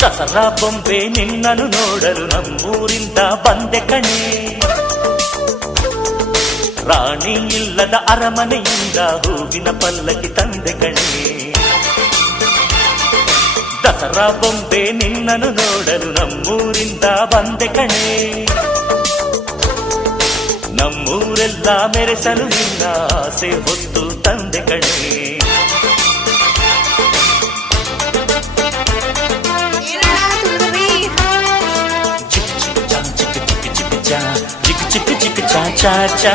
ದಸರಾ ಬೊಂಬೆ ನಿನ್ನನ್ನು ನೋಡಲು ನಮ್ಮೂರಿಂದ ಬಂದೆ ಕಣೆ. ರಾಣಿ ಇಲ್ಲದ ಅರಮನೆಯಿಂದ ಹೂವಿನ ಪಲ್ಲಕ್ಕಿ ತಂದೆ ಕಣೆ. ದಸರಾ ಬೊಂಬೆ ನಿನ್ನನ್ನು ನೋಡಲು ನಮ್ಮೂರಿಂದ ಬಂದೆ ಕಣೆ. ನಮ್ಮೂರೆಲ್ಲ ಮೆರೆಸಲು ನಿನ್ನ ಆಸೆ ಹೊತ್ತು ತಂದೆ ಕಣೆ. ಚಿಕ್ಕ ಚಿಕ್ಕ ಚಾ ಚಾ ಚಾ